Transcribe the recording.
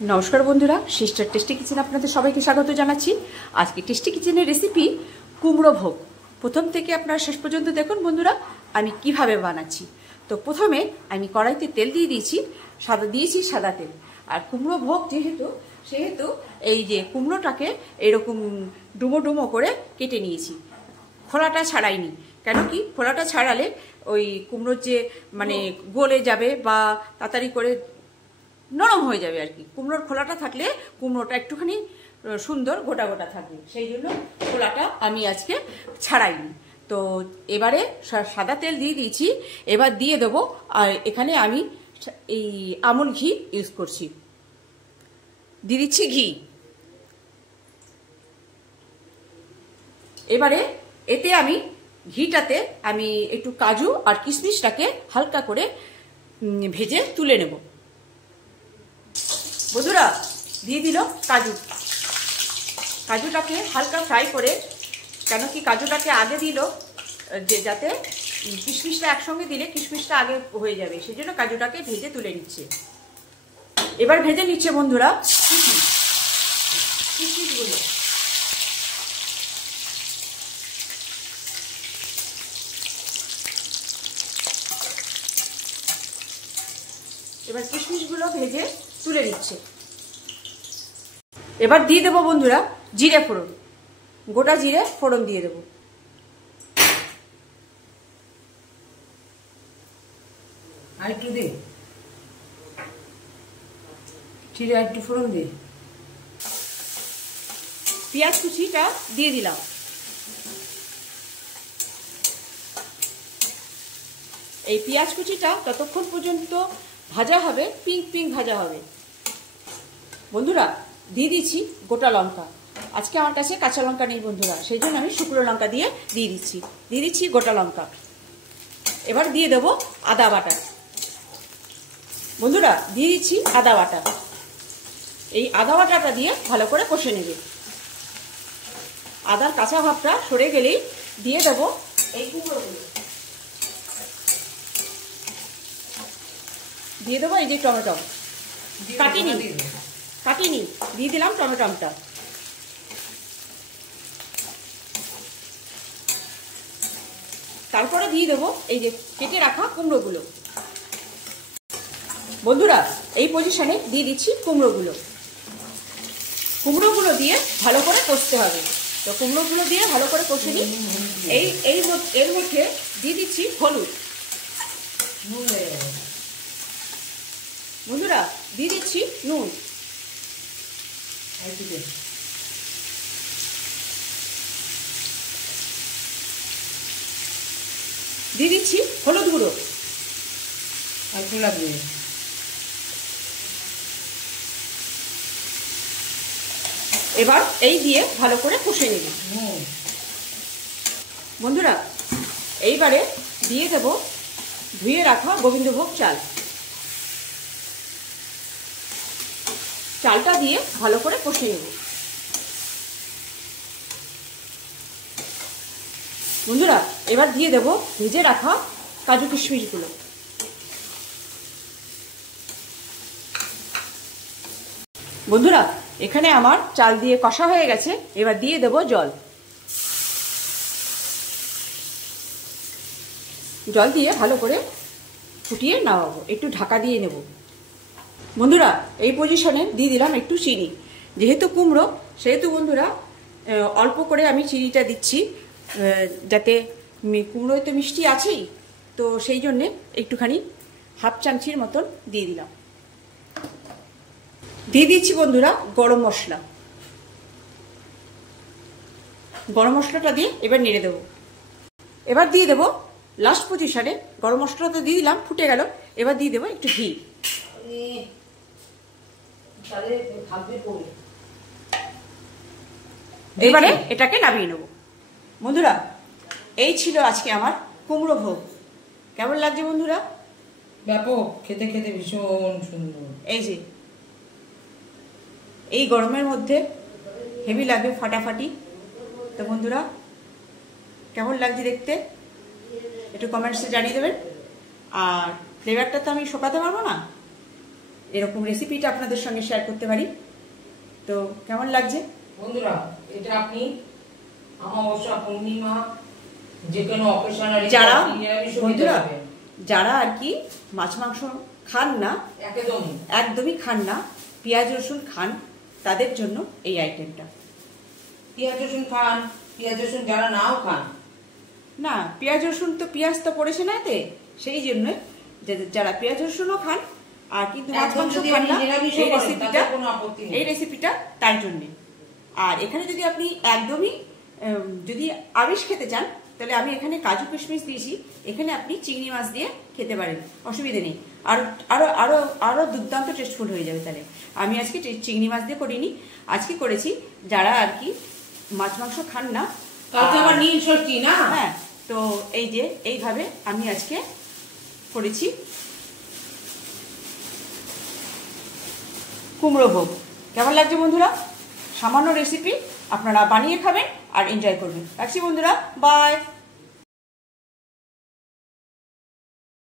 নমস্কার বন্ধুরা, sister tasty kitchen আপনাদের সবাইকে স্বাগত জানাচ্ছি। আজকে টেস্টি কিচেনের রেসিপি কুমড়ো ভোগ। প্রথম থেকে আপনারা শেষ পর্যন্ত দেখুন বন্ধুরা আমি কিভাবে বানাচ্ছি। তো প্রথমে আমি কড়াইতে তেল দিয়ে দিয়েছি, সাদা তেল। আর কুমড়ো ভোগ সেহেতু এই যে কুমড়োটাকে এরকম ডুমো ডুমো করে কেটে নিয়েছি, খোলাটা ছাড়াইনি। কেন কি খোলাটা ছাড়ালে ওই কুমড়োর যে গলে যাবে বা তাড়াতাড়ি করে নরম হয়ে যাবে আর কি। কুমড়োর খোলাটা থাকলে কুমড়োটা একটুখানি সুন্দর গোটা গোটা থাকবে, সেই জন্য খোলাটা আমি আজকে ছাড়াইনি। তো এবারে সাদা তেল দিয়ে দিয়েছি, এবার দিয়ে দেবো। আর এখানে আমি এই আমুল ঘি ইউজ করছি, দিয়ে দিচ্ছি ঘি। এবারে এতে আমি ঘিটাতে আমি একটু কাজু আর কিশমিশটাকে হালকা করে ভেজে তুলে নেব। বন্ধুরা দিয়ে দিল কাজুটাকে হালকা ফ্রাই করে, কেন কি কাজুটাকে আগে দিল যে যাতে কিশমিশটা একসঙ্গে দিলে কিশমিশটা আগে হয়ে যাবে, সেই জন্য কাজুটাকে ভেজে তুলে নিচ্ছে। এবার ভেজে নিচ্ছে বন্ধুরা কিশমিশগুলো। এবার কিশমিশগুলো ভেজে তুলে নিচ্ছে। এবার দিয়ে দেবো বন্ধুরা জিরে ফোড়ন, গোটা জিরে ফোড়ন দিয়ে দেবো। আর একটু দে, জিরে আর একটু ফোড়ন দে। পেঁয়াজ কুচিটা দিয়ে দিলাম। এই পেঁয়াজ কুচিটা ততক্ষণ পর্যন্ত ভাজা হবে, পিঙ্ক পিঙ্ক ভাজা হবে। বন্ধুরা দিয়ে দিচ্ছি গোটা লঙ্কা। আজকে আমার কাছে কাঁচা লঙ্কা নেই বন্ধুরা, সেই জন্য আমি শুকনো লঙ্কা দিয়ে দিচ্ছি গোটা লঙ্কা। এবার দিয়ে দেবো আদা বাটা। বন্ধুরা দিয়ে দিচ্ছি আদা বাটা। এই আদা বাটাটা দিয়ে ভালো করে কষে নেবে। আদার কাঁচা ভাবটা সরে গেলেই দিয়ে দেবো এই কুমড়োগুলো, দিয়ে দেবো এই যে টমেটো কাটিনি দিয়ে দিলাম টমেটোটা। তারপরে দিয়ে দেবো এই যে কেটে রাখা কুমড়োগুলো। বন্ধুরা এই পজিশনে দিয়ে দিচ্ছি কুমড়োগুলো দিয়ে ভালো করে কষতে হবে। তো কুমড়োগুলো দিয়ে ভালো করে কষে নিই। এর মধ্যে দিয়ে দিচ্ছি হলুদ। বন্ধুরা দিয়ে দিচ্ছি নুন। দিয়ে দিচ্ছি হলুদ গুঁড়ো। একটু লাগবে। এবার এই দিয়ে ভালো করে কষে নেব। বন্ধুরা এইবারে দিয়ে দেব ধুয়ে রাখা গোবিন্দভোগ চালটা দিয়ে ভালো করে কষে নেব। বন্ধুরা এবার দিয়ে দেব ভেজে রাখা কাজু কিশমিশগুলো। বন্ধুরা এখানে আমার চাল দিয়ে কষা হয়ে গেছে, এবার দিয়ে দেব জল দিয়ে ভালো করে ফুটিয়ে নামাবো, একটু ঢাকা দিয়ে নেব। বন্ধুরা এই পজিশনে দিয়ে দিলাম একটু চিনি। যেহেতু কুমড়ো সেহেতু বন্ধুরা অল্প করে আমি চিনিটা দিচ্ছি, যাতে কুমড়োয় তো মিষ্টি আছেই, তো সেই জন্যে একটুখানি হাফ চামচির মতন দিয়ে দিলাম। দিয়ে দিচ্ছি বন্ধুরা গরম মশলাটা দিয়ে এবার নেড়ে দেবো। এবার দিয়ে দেবো লাস্ট পজিশনে গরম মশলাটা দিয়ে দিলাম, ফুটে গেল। এবার দিয়ে দেবো একটু ঘি। এবারে এটাকে নামিয়ে নেব। বন্ধুরা এই ছিল আজকে আমার কুমড়ো ভোগ। কেমন লাগছে বন্ধুরা? ব্যাপক, খেতে খেতে ভীষণ সুন্দর। এই যে এই গরমের মধ্যে হেভি লাগবে, ফাটাফাটি। তো বন্ধুরা কেমন লাগছে দেখতে একটু কমেন্টসে জানিয়ে দেবেন। আর ফ্লেভারটা তো আমি শোকাতে পারবো না, এরকম রেসিপিটা আপনাদের সঙ্গে শেয়ার করতে পারি। তো কেমন লাগছে বন্ধুরা, এটা আপনি অমাবস্যা, পূর্ণিমা, যে কোনো অকেশনালি যারা নিরামিষও খেতে বন্ধুরা পারবেন। যারা আর কি মাছ মাংস খান না, একদমই খান না, পেঁয়াজ রসুন খান, তাদের জন্য এই আইটেমটা। পেঁয়াজ রসুন খান, পেঁয়াজ রসুন যারা নাও খান না, পেঁয়াজ রসুন তো পেঁয়াজ তো পড়েছে না এতে, সেই জন্য যারা পেঁয়াজ রসুনও খান আর কিন্তু মাছ মাংস খান না, এই রেসিপিটা তার জন্য। আর এখানে যদি আপনি একদমই যদি আমিষ খেতে চান, তাহলে আমি এখানে কাজু কিশমিশ দিয়েছি, এখানে আপনি চিংড়ি মাছ দিয়ে খেতে পারেন, অসুবিধে নেই। আর আরো আরো আরো দুর্দান্ত টেস্টফুল হয়ে যাবে। তাহলে আমি আজকে চিংড়ি মাছ দিয়ে করিনি, আজকে করেছি যারা আর কি মাছ মাংস খান না। আবার নীল ষষ্ঠী না, হ্যাঁ, তো এই যে এইভাবে আমি আজকে করেছি কুমড়ো ভোগ। কেমন লাগছে বন্ধুরা? সামান্য রেসিপি, আপনারা বানিয়ে খাবেন আর এনজয় করবেন। রাখছি বন্ধুরা, বাই।